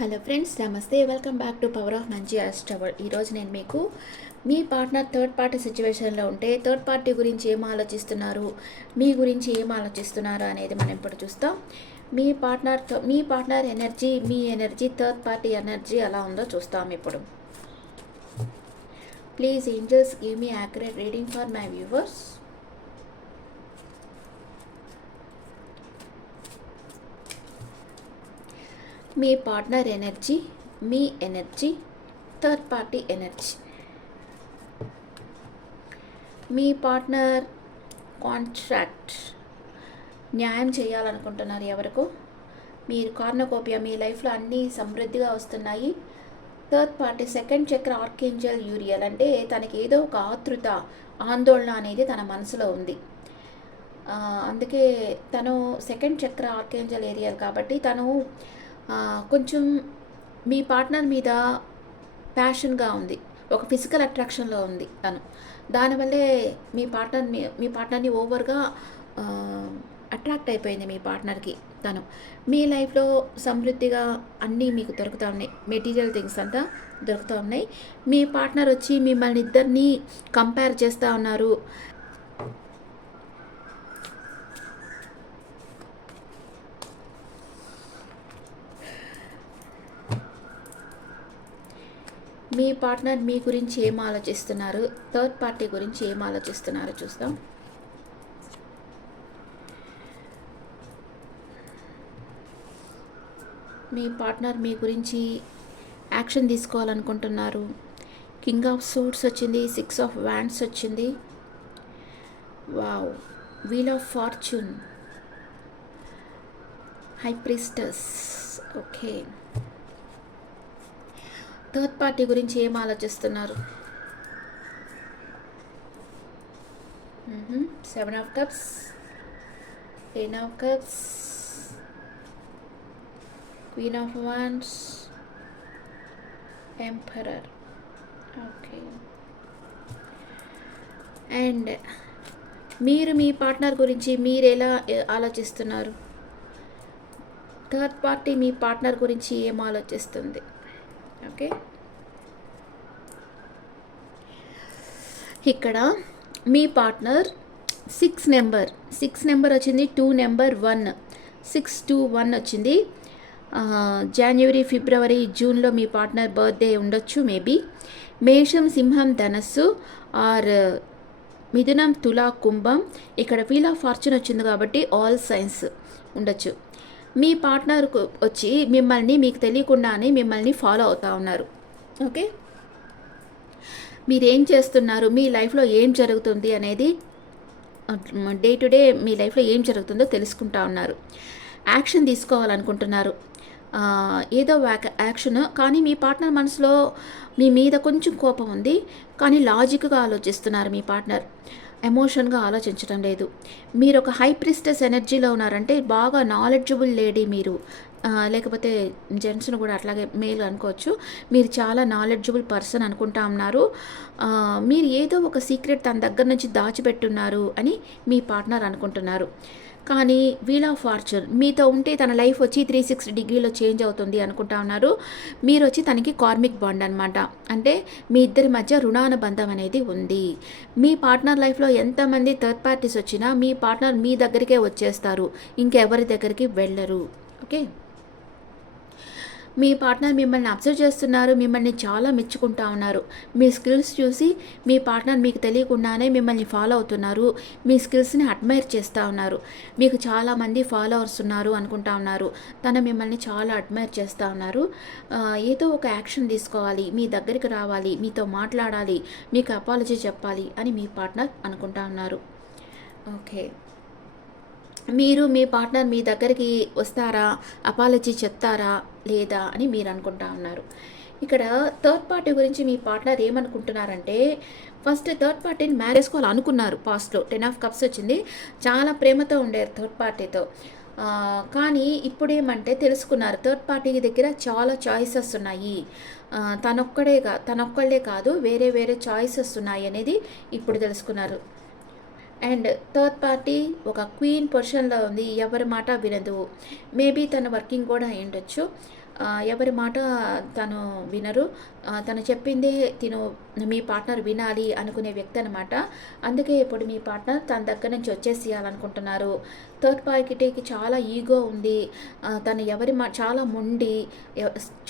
Hello friends నమస్తే. Welcome back to power of మంచి అస్టవర్ ఈరోజు నేను మీకు మీ పార్ట్నర్ థర్డ్ పార్టీ సిచ్యువేషన్లో ఉంటే థర్డ్ పార్టీ గురించి ఏం ఆలోచిస్తున్నారు మీ గురించి ఏం ఆలోచిస్తున్నారు అనేది మనం ఇప్పుడు చూస్తాం. మీ పార్ట్నర్ మీ పార్ట్నర్ ఎనర్జీ మీ ఎనర్జీ థర్డ్ పార్టీ ఎనర్జీ ఎలా ఉందో చూస్తాం ఇప్పుడు. Please angels give me accurate reading for my viewers. Me partner energy మీ ఎనర్జీ థర్డ్ పార్టీ ఎనర్జీ. మీ పార్ట్నర్ కాంట్రాక్ట్ న్యాయం చేయాలనుకుంటున్నారు ఎవరికో. మీరు కార్నకోపియా మీ లైఫ్లో అన్నీ సమృద్ధిగా వస్తున్నాయి. Third party second chakra archangel Uriel అంటే తనకి ఏదో ఒక ఆతృత ఆందోళన అనేది తన మనసులో ఉంది. అందుకే తను సెకండ్ చక్ర ఆర్కేంజల్ ఏరియల్ కాబట్టి తను కొంచెం మీ పార్ట్నర్ మీద ప్యాషన్గా ఉంది. ఒక ఫిజికల్ అట్రాక్షన్లో ఉంది తను. దానివల్లే మీ పార్ట్నర్ మీ- మీ పార్ట్నర్ని ఓవర్గా అట్రాక్ట్ అయిపోయింది మీ పార్ట్నర్కి తను. మీ లైఫ్లో సమృద్ధిగా అన్నీ మీకు దొరుకుతూ ఉన్నాయి. మెటీరియల్ థింగ్స్ అంతా దొరుకుతూ ఉన్నాయి. మీ పార్ట్నర్ వచ్చి మిమ్మల్ని ఇద్దరిని కంపేర్ చేస్తూ ఉన్నారు. మీ పార్ట్నర్ మీ గురించి ఏం ఆలోచిస్తున్నారు? థర్డ్ పార్టీ గురించి ఏం ఆలోచిస్తున్నారో చూస్తాం మీ పార్ట్నర్ మీ గురించి యాక్షన్ తీసుకోవాలనుకుంటున్నారు. కింగ్ ఆఫ్ సూట్స్ వచ్చింది సిక్స్ ఆఫ్ వ్యాండ్స్ వచ్చింది. Wow wheel of fortune. High priestess okay. Third party గురించి ఏం ఆలోచిస్తున్నారు? Seven of cups ten of cups queen of wands emperor. Okay. And మీరు మీ పార్ట్నర్ గురించి మీరు ఎలా ఆలోచిస్తున్నారు? థర్డ్ పార్టీ మీ పార్ట్నర్ గురించి ఏం ఆలోచిస్తుంది? ఓకే. ఇక్కడ మీ partner six number six number వచ్చింది two number one six two one వచ్చింది. జనవరి ఫిబ్రవరి జూన్లో మీ పార్ట్నర్ బర్త్డే ఉండొచ్చు మేబీ. మేషం సింహం ధనస్సు ఆర్ మిథునం తులా కుంభం. ఇక్కడ వీల్ ఆఫ్ ఫార్చ్యూన్ వచ్చింది కాబట్టి ఆల్ సైన్స్ ఉండొచ్చు. మీ పార్ట్నర్కు వచ్చి మిమ్మల్ని మీకు తెలియకుండానే మిమ్మల్ని ఫాలో అవుతా ఉన్నారు. ఓకే? మీరేం చేస్తున్నారు? మీ లైఫ్లో ఏం జరుగుతుంది అనేది డే టు డే మీ లైఫ్లో ఏం జరుగుతుందో తెలుసుకుంటా ఉన్నారు. యాక్షన్ తీసుకోవాలనుకుంటున్నారు. ఏదో యాక్షన్ కానీ మీ పార్ట్నర్ మనసులో మీ మీద కొంచెం కోపం ఉంది. కానీ లాజిక్గా ఆలోచిస్తున్నారు మీ పార్ట్నర్. ఎమోషన్గా ఆలోచించడం లేదు. మీరు ఒక హై ప్రిస్టెస్ ఎనర్జీలో ఉన్నారంటే బాగా నాలెడ్జబుల్ లేడీ మీరు. లేకపోతే జెంట్స్ను కూడా అట్లాగే మేల్ అనుకోవచ్చు. మీరు చాలా నాలెడ్జబుల్ పర్సన్ అనుకుంటా ఉన్నారు. మీరు ఏదో ఒక సీక్రెట్ తన దగ్గర నుంచి దాచిపెట్టున్నారు అని మీ పార్ట్నర్ అనుకుంటున్నారు. కానీ వీల్ ఆఫ్ ఫార్చ్యూన్ మీతో ఉంటే తన లైఫ్ వచ్చి త్రీ సిక్స్టీ డిగ్రీలో చేంజ్ అవుతుంది అనుకుంటా ఉన్నారు. మీరు వచ్చి తనకి కార్మిక్ బాండ్ అనమాట అంటే మీ ఇద్దరి మధ్య రుణానుబంధం అనేది ఉంది. మీ పార్ట్నర్ లైఫ్లో ఎంతమంది థర్డ్ పార్టీస్ వచ్చినా మీ పార్ట్నర్ మీ దగ్గరికే వచ్చేస్తారు. ఇంకెవరి దగ్గరికి వెళ్ళరు. ఓకే? మీ పార్ట్నర్ మిమ్మల్ని అబ్జర్వ్ చేస్తున్నారు మిమ్మల్ని చాలా మెచ్చుకుంటా ఉన్నారు. మీ స్కిల్స్ చూసి మీ పార్ట్నర్ మీకు తెలియకుండానే మిమ్మల్ని ఫాలో అవుతున్నారు మీ స్కిల్స్ని అడ్మైర్ చేస్తూ ఉన్నారు. మీకు చాలామంది ఫాలోవర్స్ ఉన్నారు అనుకుంటా ఉన్నారు. తను మిమ్మల్ని చాలా అడ్మైర్ చేస్తూ ఉన్నారు. ఏదో ఒక యాక్షన్ తీసుకోవాలి మీ దగ్గరికి రావాలి మీతో మాట్లాడాలి మీకు అపాలజీ చెప్పాలి అని మీ పార్ట్నర్ అనుకుంటా ఉన్నారు. ఓకే మీరు మీ పార్ట్నర్ మీ దగ్గరికి వస్తారా? అపాలజీ చెప్తారా? లేదా అని మీరు అనుకుంటా ఉన్నారు. ఇక్కడ థర్డ్ పార్టీ గురించి మీ పార్ట్నర్ ఏమనుకుంటున్నారంటే ఫస్ట్ థర్డ్ పార్టీని మ్యారేజ్ చేసుకోవాలనుకున్నారు పాస్ట్లో టెన్ ఆఫ్ కప్స్ వచ్చింది. చాలా ప్రేమతో ఉండేది థర్డ్ పార్టీతో కానీ ఇప్పుడు ఏమంటే తెలుసుకున్నారు థర్డ్ పార్టీ దగ్గర చాలా చాయిసెస్ ఉన్నాయి. తనొక్కడే కా తనొక్కళ్ళే కాదు వేరే వేరే చాయిసెస్ ఉన్నాయి అనేది ఇప్పుడు తెలుసుకున్నారు. అండ్ థర్డ్ పార్టీ ఒక క్వీన్ పొజిషన్లో ఉంది. ఎవరి మాట వినదు. మేబీ తన వర్కింగ్ కూడా అయ్యుండొచ్చు ఎవరి మాట తను వినరు. తను చెప్పిందే తిను మీ పార్ట్నర్ వినాలి అనుకునే వ్యక్తి అనమాట అందుకే ఇప్పుడు మీ పార్ట్నర్ తన దగ్గర నుంచి వచ్చేసేయాలనుకుంటున్నారు. థర్డ్ పార్టీకి చాలా ఈగో ఉంది. తను ఎవరి మా చాలా మొండి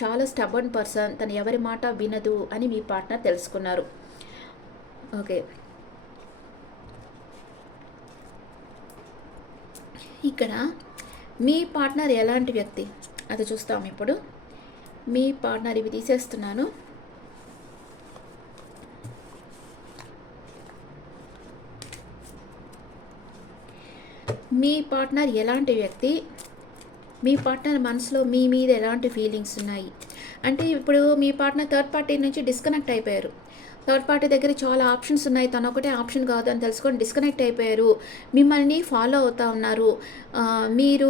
చాలా స్టబర్న్ పర్సన్ తను ఎవరి మాట వినదు అని మీ పార్ట్నర్ తెలుసుకున్నారు. ఓకే. ఇక్కడ మీ పార్ట్నర్ ఎలాంటి వ్యక్తి? అది చూస్తాం ఇప్పుడు. మీ పార్ట్నర్ ఇవి తీసేస్తున్నాను. మీ పార్ట్నర్ ఎలాంటి వ్యక్తి? మీ పార్ట్నర్ మనసులో మీ మీద ఎలాంటి ఫీలింగ్స్ ఉన్నాయి? అంటే ఇప్పుడు మీ పార్ట్నర్ థర్డ్ పార్టీ నుంచి డిస్కనెక్ట్ అయిపోయారు. థర్డ్ పార్టీ దగ్గర చాలా ఆప్షన్స్ ఉన్నాయి. తను ఒకటే ఆప్షన్ కాదు అని తెలుసుకొని డిస్కనెక్ట్ అయిపోయారు. మిమ్మల్ని ఫాలో అవుతా ఉన్నారు. మీరు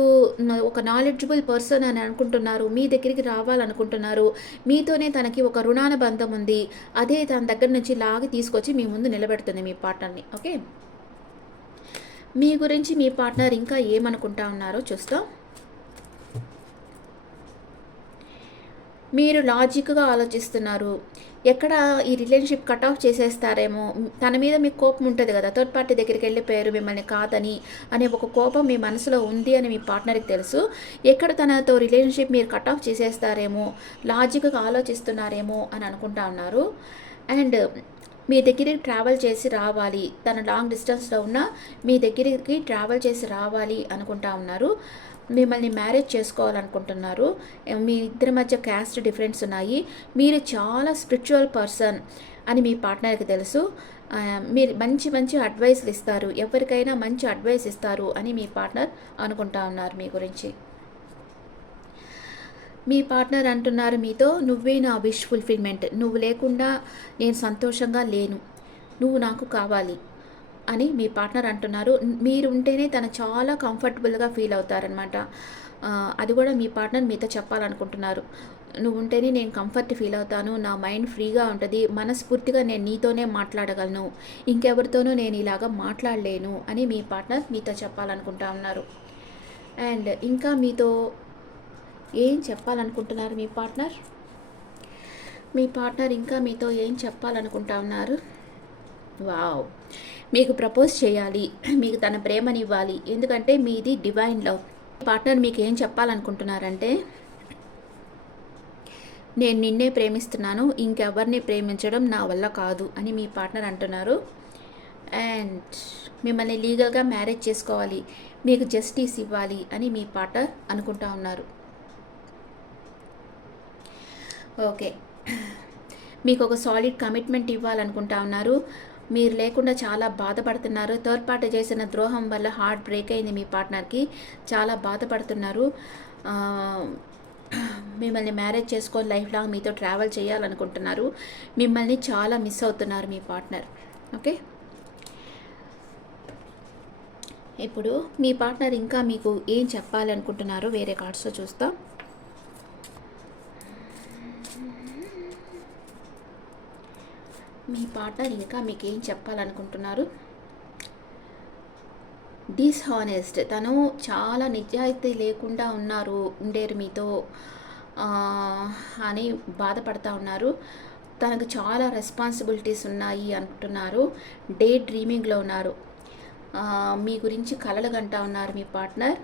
ఒక నాలెడ్జబుల్ పర్సన్ అని అనుకుంటున్నారు. మీ దగ్గరికి రావాలనుకుంటున్నారు. మీతోనే తనకి ఒక రుణానుబంధం ఉంది. అదే తన దగ్గర నుంచి లాగి తీసుకొచ్చి మీ ముందు నిలబెడుతుంది మీ పార్ట్నర్ని. ఓకే? మీ గురించి మీ పార్ట్నర్ ఇంకా ఏమనుకుంటా ఉన్నారో చూస్తాం. మీరు లాజిక్గా ఆలోచిస్తున్నారు. ఎక్కడ ఈ రిలేషన్షిప్ కట్ ఆఫ్ చేసేస్తారేమో? తన మీద మీకు కోపం ఉంటుంది కదా. థర్డ్ పార్టీ దగ్గరికి వెళ్ళిపోయారు మిమ్మల్ని కాదని అనే ఒక కోపం మీ మనసులో ఉంది అని మీ పార్ట్నర్కి తెలుసు. ఎక్కడ తనతో రిలేషన్షిప్ మీరు కట్ ఆఫ్ చేసేస్తారేమో? లాజిక్గా ఆలోచిస్తున్నారేమో అని అనుకుంటా ఉన్నారు. అండ్ మీ దగ్గరికి ట్రావెల్ చేసి రావాలి. తన లాంగ్ డిస్టెన్స్లో ఉన్న మీ దగ్గరికి ట్రావెల్ చేసి రావాలి అనుకుంటా ఉన్నారు. మిమ్మల్ని మ్యారేజ్ చేసుకోవాలనుకుంటున్నారు. మీ ఇద్దరి మధ్య క్యాస్ట్ డిఫరెన్స్ ఉన్నాయి. మీరు చాలా స్పిరిచువల్ పర్సన్ అని మీ పార్ట్నర్కి తెలుసు. మీరు మంచి మంచి అడ్వైస్లు ఇస్తారు. ఎవరికైనా మంచి అడ్వైస్ ఇస్తారు అని మీ పార్ట్నర్ అనుకుంటా ఉన్నారు మీ గురించి. మీ పార్ట్నర్ అంటున్నారు మీతో నువ్వే నా విష్ ఫుల్ఫిల్మెంట్. నువ్వు లేకుండా నేను సంతోషంగా లేను. నువ్వు నాకు కావాలి. అని మీ పార్ట్నర్ అంటున్నారు. మీరు ఉంటేనే తను చాలా కంఫర్టబుల్గా ఫీల్ అవుతారనమాట అది కూడా మీ పార్ట్నర్ మీతో చెప్పాలనుకుంటున్నారు. నువ్వు ఉంటేనే నేను కంఫర్ట్ ఫీల్ అవుతాను నా మైండ్ ఫ్రీగా ఉంటుంది మనస్ఫూర్తిగా నేను నీతోనే మాట్లాడగలను ఇంకెవరితోనూ నేను ఇలాగా మాట్లాడలేను అని మీ పార్ట్నర్ మీతో చెప్పాలనుకుంటా ఉన్నారు. అండ్ ఇంకా మీతో ఏం చెప్పాలనుకుంటున్నారు మీ పార్ట్నర్? మీ పార్ట్నర్ ఇంకా మీతో ఏం చెప్పాలనుకుంటా ఉన్నారు? వావ్. మీకు ప్రపోజ్ చేయాలి మీకు తన ప్రేమనివ్వాలి. ఎందుకంటే మీది డివైన్ లవ్ పార్ట్నర్ మీకు ఏం చెప్పాలనుకుంటున్నారంటే నేను నిన్నే ప్రేమిస్తున్నాను ఇంకెవరిని ప్రేమించడం నా వల్ల కాదు అని మీ పార్ట్నర్ అంటున్నారు. అండ్ మిమ్మల్ని లీగల్గా మ్యారేజ్ చేసుకోవాలి మీకు జస్టిస్ ఇవ్వాలి అని మీ పార్ట్నర్ అనుకుంటా ఉన్నారు. ఓకే. మీకు ఒక సాలిడ్ కమిట్మెంట్ ఇవ్వాలనుకుంటా ఉన్నారు. మీరు లేకుండా చాలా బాధపడుతున్నారు. థర్డ్ పార్టీ చేసిన ద్రోహం వల్ల హార్ట్ బ్రేక్ అయింది మీ పార్ట్నర్కి. చాలా బాధపడుతున్నారు. మిమ్మల్ని మ్యారేజ్ చేసుకొని లైఫ్ లాంగ్ మీతో ట్రావెల్ చేయాలనుకుంటున్నారు. మిమ్మల్ని చాలా మిస్ అవుతున్నారు మీ పార్ట్నర్. ఓకే? ఇప్పుడు మీ పార్ట్నర్ ఇంకా మీకు ఏం చెప్పాలనుకుంటున్నారో వేరే కార్డ్స్లో చూస్తాం. మీ పార్ట్నర్ ఇంకా మీకు ఏం చెప్పాలనుకుంటున్నారు? డిస్హానెస్ట్ తను చాలా నిజాయితీ లేకుండా ఉన్నారు ఉండేరు మీతో అని బాధపడతా ఉన్నారు. తనకు చాలా రెస్పాన్సిబిలిటీస్ ఉన్నాయి అంటున్నారు. డే డ్రీమింగ్లో ఉన్నారు మీ గురించి కలలు గంటా ఉన్నారు మీ పార్ట్నర్.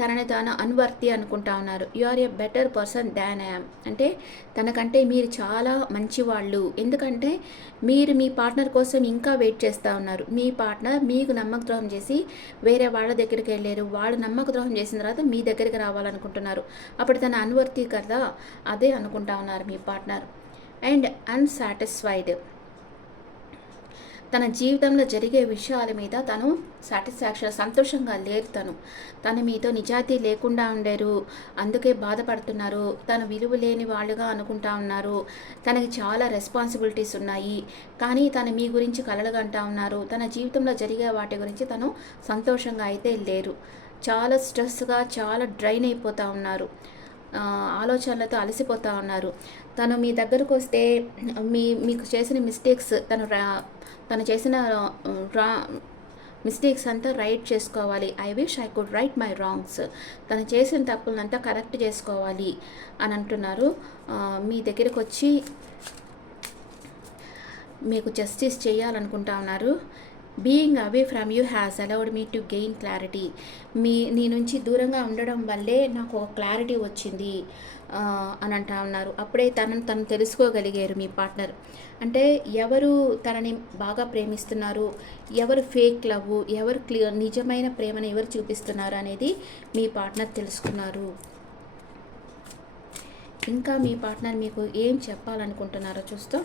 తనని తాను అన్వర్తి అనుకుంటా ఉన్నారు. You are a better person than I'm అంటే తనకంటే మీరు చాలా మంచివాళ్ళు. ఎందుకంటే మీరు మీ పార్ట్నర్ కోసం ఇంకా వెయిట్ చేస్తూ ఉన్నారు. మీ పార్ట్నర్ మీకు నమ్మక ద్రోహం చేసి వేరే వాళ్ళ దగ్గరికి వెళ్ళారు. వాళ్ళు నమ్మక ద్రోహం చేసిన తర్వాత మీ దగ్గరికి రావాలనుకుంటున్నారు. అప్పుడు తన అన్వర్తి కదా? అదే అనుకుంటా ఉన్నారు మీ పార్ట్నర్ అండ్ అన్సాటిస్ఫైడ్ తన జీవితంలో జరిగే విషయాల మీద తను సాటిస్ఫాక్షన్ సంతోషంగా లేరు తను. తను మీతో నిజాయితీ లేకుండా ఉండేరు. అందుకే బాధపడుతున్నారు. తను విలువ లేని వాళ్ళుగా అనుకుంటా ఉన్నారు. తనకి చాలా రెస్పాన్సిబిలిటీస్ ఉన్నాయి. కానీ తను మీ గురించి కలలుగంటా ఉన్నారు. తన జీవితంలో జరిగే వాటి గురించి తను సంతోషంగా అయితే లేరు. చాలా స్ట్రెస్గా చాలా డ్రైన్ అయిపోతూ ఉన్నారు. ఆలోచనలతో అలసిపోతూ ఉన్నారు. తను మీ దగ్గరకు వస్తే మీ మీకు చేసిన మిస్టేక్స్ తను రా తను చేసిన రా మిస్టేక్స్ అంతా రైట్ చేసుకోవాలి. I wish I could right my wrongs తను చేసిన తప్పులంతా కరెక్ట్ చేసుకోవాలి అని అంటున్నారు. మీ దగ్గరికి వచ్చి మీకు జస్టిస్ చేయాలనుకుంటా ఉన్నారు. Being away from you has allowed me to gain clarity మీ నీ నుంచి దూరంగా ఉండడం వల్లే నాకు ఒక క్లారిటీ వచ్చింది అని అంటా ఉన్నారు. అప్పుడే తనను తను తెలుసుకోగలిగారు మీ పార్ట్నర్ అంటే ఎవరు తనని బాగా ప్రేమిస్తున్నారు ఎవరు ఫేక్ లవ్ ఎవరు క్లియర్ నిజమైన ప్రేమను ఎవరు చూపిస్తున్నారు అనేది మీ పార్ట్నర్ తెలుసుకున్నారు. ఇంకా మీ పార్ట్నర్ మీకు ఏం చెప్పాలనుకుంటున్నారో చూస్తాం.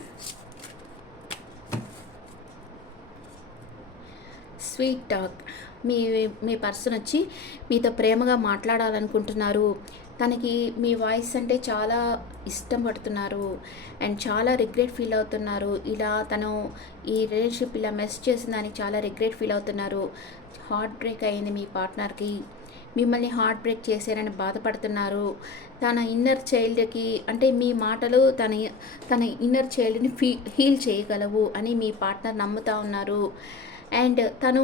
Sweet talk. మీ మీ పర్సన్ వచ్చి మీతో ప్రేమగా మాట్లాడాలనుకుంటున్నారు. తనకి మీ వాయిస్ అంటే చాలా ఇష్టం పడుతున్నారు. అండ్ చాలా రిగ్రెట్ ఫీల్ అవుతున్నారు. ఇలా తను ఈ రిలేషన్షిప్ ఇలా మెస్ చేసిందని చాలా రిగ్రెట్ ఫీల్ అవుతున్నారు. హార్ట్ బ్రేక్ అయింది మీ పార్ట్నర్కి. మిమ్మల్ని హార్ట్ బ్రేక్ చేశారని బాధపడుతున్నారు. తన ఇన్నర్ చైల్డ్కి అంటే మీ మాటలు తన తన ఇన్నర్ చైల్డ్ని ఫీ హీల్ చేయగలవు అని మీ పార్ట్నర్ నమ్ముతా ఉన్నారు. అండ్ తను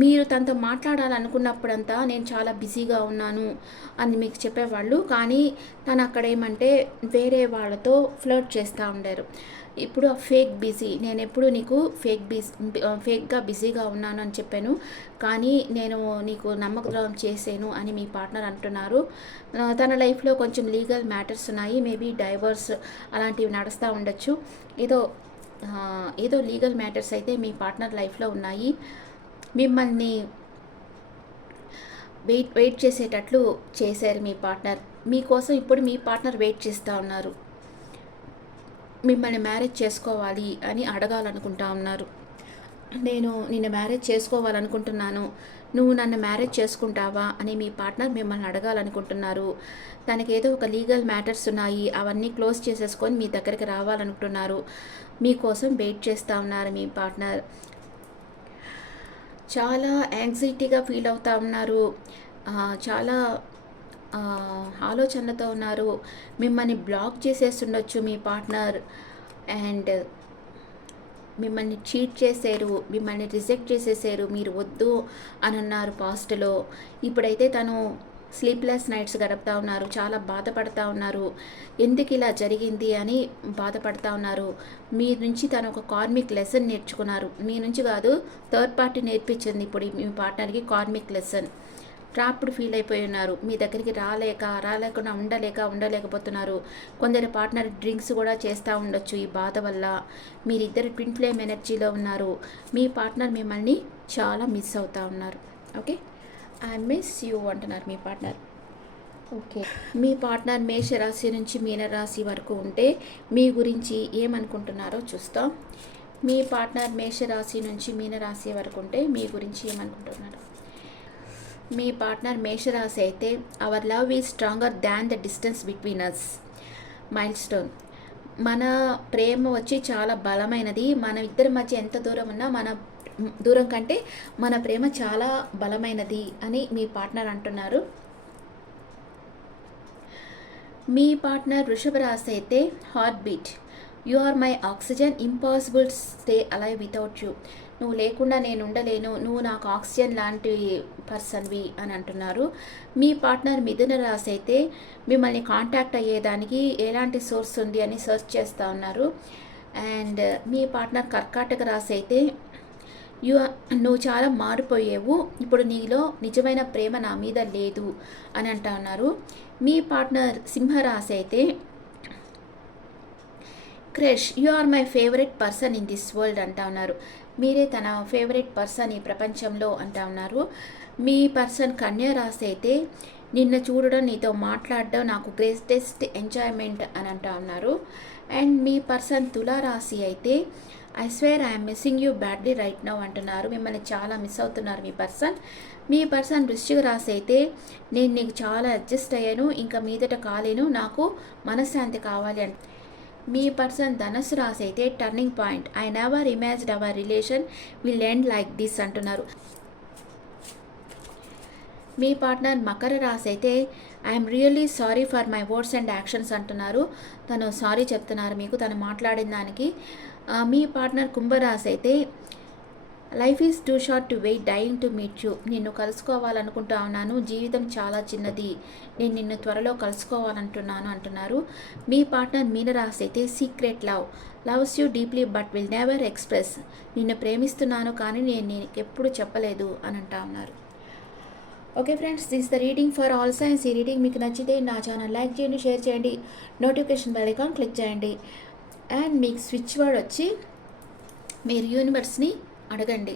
మీరు తనతో మాట్లాడాలనుకున్నప్పుడంతా నేను చాలా బిజీగా ఉన్నాను అని మీకు చెప్పేవాళ్ళు. కానీ తను అక్కడ ఏమంటే వేరే వాళ్ళతో ఫ్లర్ట్ చేస్తూ ఉండారు. ఇప్పుడు ఆ ఫేక్ బిజీ నేను ఎప్పుడు నీకు ఫేక్ బిజీ ఫేక్గా బిజీగా ఉన్నాను అని చెప్పాను. కానీ నేను నీకు నమ్మకద్రోహం చేశాను అని మీ పార్ట్నర్ అంటున్నారు. తన లైఫ్లో కొంచెం లీగల్ మ్యాటర్స్ ఉన్నాయి. మేబీ డైవర్స్ అలాంటివి నడుస్తూ ఉండొచ్చు. ఏదో ఏదో లీగల్ మ్యాటర్స్ అయితే మీ పార్ట్నర్ లైఫ్లో ఉన్నాయి. మిమ్మల్ని వెయిట్ వెయిట్ చేసేటట్లు చేశారు మీ పార్ట్నర్. మీకోసం ఇప్పుడు మీ పార్ట్నర్ వెయిట్ చేస్తూ ఉన్నారు. మిమ్మల్ని మ్యారేజ్ చేసుకోవాలి అని అడగాలనుకుంటా ఉన్నారు. నేను నిన్ను మ్యారేజ్ చేసుకోవాలనుకుంటున్నాను. నువ్వు నన్ను మ్యారేజ్ చేసుకుంటావా అని మీ పార్ట్నర్ మిమ్మల్ని అడగాలనుకుంటున్నారు. తనకి ఏదో ఒక లీగల్ మ్యాటర్స్ ఉన్నాయి. అవన్నీ క్లోజ్ చేసేసుకొని మీ దగ్గరికి రావాలనుకుంటున్నారు. మీకోసం వెయిట్ చేస్తూ ఉన్నారు మీ పార్ట్నర్. చాలా యాంగ్జైటీగా ఫీల్ అవుతా ఉన్నారు. చాలా ఆలోచనలతో ఉన్నారు. మిమ్మల్ని బ్లాక్ చేసేస్తుండొచ్చు మీ పార్ట్నర్. అండ్ మిమ్మల్ని చీట్ చేశారు మిమ్మల్ని రిజెక్ట్ చేసేసారు మీరు వద్దు అని అన్నారు పాస్ట్లో. ఇప్పుడైతే తను స్లీప్లెస్ నైట్స్ గడుపుతా ఉన్నారు చాలా బాధపడతా ఉన్నారు. ఎందుకు ఇలా జరిగింది అని బాధపడతా ఉన్నారు. మీ నుంచి తను ఒక కార్మిక్ లెసన్ నేర్చుకున్నారు. మీ నుంచి కాదు థర్డ్ పార్టీ నేర్పించింది ఇప్పుడు మీ పార్ట్నర్కి కార్మిక్ లెసన్. ట్రాప్డ్ ఫీల్ అయిపోయి ఉన్నారు. మీ దగ్గరికి రాలేక రాలేకుండా ఉండలేక ఉండలేకపోతున్నారు. కొందరు పార్ట్నర్ డ్రింక్స్ కూడా చేస్తూ ఉండొచ్చు ఈ బాధ వల్ల. మీరిద్దరు ట్విన్ ఫ్లేమ్ ఎనర్జీలో ఉన్నారు. మీ పార్ట్నర్ మిమ్మల్ని చాలా మిస్ అవుతూ ఉన్నారు. ఓకే? ఐ మిస్ యూ అంటున్నారు మీ పార్ట్నర్ ఓకే మీ పార్ట్నర్ మేషరాశి నుంచి మీనరాశి వరకు ఉంటే మీ గురించి ఏమనుకుంటున్నారో చూస్తాం. మీ పార్ట్నర్ మేషరాశి నుంచి మీనరాశి వరకు ఉంటే మీ గురించి ఏమనుకుంటున్నారు? మీ పార్ట్నర్ మేషరాశి అయితే our love is stronger than the distance between us milestone మన ప్రేమ వచ్చి చాలా బలమైనది. మన ఇద్దరి మధ్య ఎంత దూరం ఉన్నా మన దూరం కంటే మన ప్రేమ చాలా బలమైనది అని మీ పార్ట్నర్ అంటున్నారు. మీ పార్ట్నర్ వృషభ రాశి అయితే heart beat you are my oxygen impossible stay alive without you నువ్వు లేకుండా నేను ఉండలేను. నువ్వు నాకు ఆక్సిజన్ లాంటి పర్సన్వి అని అంటున్నారు. మీ పార్ట్నర్ మిథున రాశి అయితే మిమ్మల్ని కాంటాక్ట్ అయ్యేదానికి ఎలాంటి సోర్స్ ఉంది అని సెర్చ్ చేస్తూ ఉన్నారు. అండ్ మీ పార్ట్నర్ కర్కాటక రాశి అయితే యు నువ్వు చాలా మారిపోయావు. ఇప్పుడు నీలో నిజమైన ప్రేమ నా మీద లేదు అని అంటా ఉన్నారు. మీ పార్ట్నర్ సింహరాశి అయితే crush you are my favourite person in this world అంటా ఉన్నారు. మీరే తన ఫేవరెట్ పర్సన్ ఈ ప్రపంచంలో అంటా ఉన్నారు. మీ పర్సన్ కన్యా రాశి అయితే నిన్ను చూడడం నీతో మాట్లాడడం నాకు గ్రేటెస్ట్ ఎంజాయ్మెంట్ అని అంటా ఉన్నారు. అండ్ మీ పర్సన్ తులారాశి అయితే I swear I'm missing you badly right now అంటున్నారు. మిమ్మల్ని చాలా మిస్ అవుతున్నారు మీ పర్సన్. మీ పర్సన్ వృశ్చిక రాశి అయితే నేను నీకు చాలా అడ్జస్ట్ అయ్యాను ఇంకా మీదట కాలేను నాకు మనశ్శాంతి కావాలి అంట. మీ పర్సన్ ధనస్సు రాశి అయితే turning point I never imagined our relation will end like this అంటున్నారు. మీ పార్ట్నర్ మకర రాశి అయితే I'm really sorry for my words and actions అంటున్నారు. తను సారీ చెప్తున్నారు మీకు. తను మాట్లాడిన దానికి. మీ పార్ట్నర్ కుంభరాశి అయితే life is too short to wait dying to meet you నిన్ను కలుసుకోవాలనుకుంటా ఉన్నాను. జీవితం చాలా చిన్నది. నేను నిన్ను త్వరలో కలుసుకోవాలంటున్నాను అంటున్నారు. మీ పార్ట్నర్ మీనరాశి అయితే secret love loves you deeply but will never express నిన్ను ప్రేమిస్తున్నాను కానీ నేను ఎప్పుడు చెప్పలేదు అని అంటా ఉన్నారు. Okay friends this the reading for all signs ఈ రీడింగ్ మీకు నచ్చితే నా ఛానల్ లైక్ చేయండి షేర్ చేయండి నోటిఫికేషన్ బెల్ ఐకాన్ క్లిక్ చేయండి. అండ్ మీకు స్విచ్ వర్డ్ వచ్చి మీరు యూనివర్స్ని అడగండి.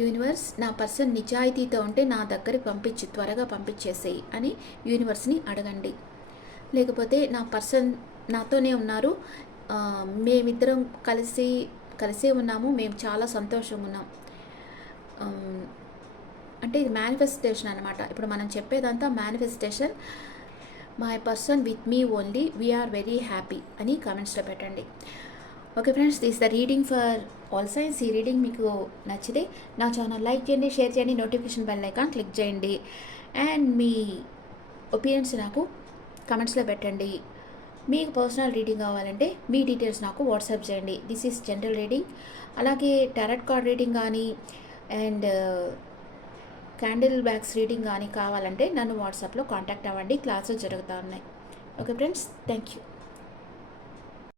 యూనివర్స్ నా పర్సన్ నిజాయితీతో ఉంటే నా దగ్గరికి పంపించి త్వరగా పంపించేసేయి అని యూనివర్స్ని అడగండి. లేకపోతే నా పర్సన్ నాతోనే ఉన్నారు. మేమిద్దరం కలిసి కలిసే ఉన్నాము మేము చాలా సంతోషంగా ఉన్నాం. అంటే ఇది మేనిఫెస్టేషన్ అనమాట ఇప్పుడు మనం చెప్పేదంతా manifestation my person with me only we are very happy అని కామెంట్స్లో పెట్టండి. Okay friends this the reading for all signs ఈ రీడింగ్ మీకు నచ్చితే నా ఛానల్ లైక్ చేయండి షేర్ చేయండి నోటిఫికేషన్ బెల్ ఐకాన్ క్లిక్ చేయండి. అండ్ మీ ఒపీనియన్స్ నాకు కమెంట్స్లో పెట్టండి. మీకు పర్సనల్ రీడింగ్ కావాలంటే మీ డీటెయిల్స్ నాకు వాట్సాప్ చేయండి. దిస్ ఈస్ జనరల్ రీడింగ్ అలాగే టారెట్ కార్డ్ రీడింగ్ కానీ అండ్ క్యాండిల్ బ్యాగ్స్ రీడింగ్ కానీ కావాలంటే నన్ను వాట్సాప్లో కాంటాక్ట్ అవ్వండి. క్లాసెస్ జరుగుతూ ఉన్నాయి. Okay friends thank you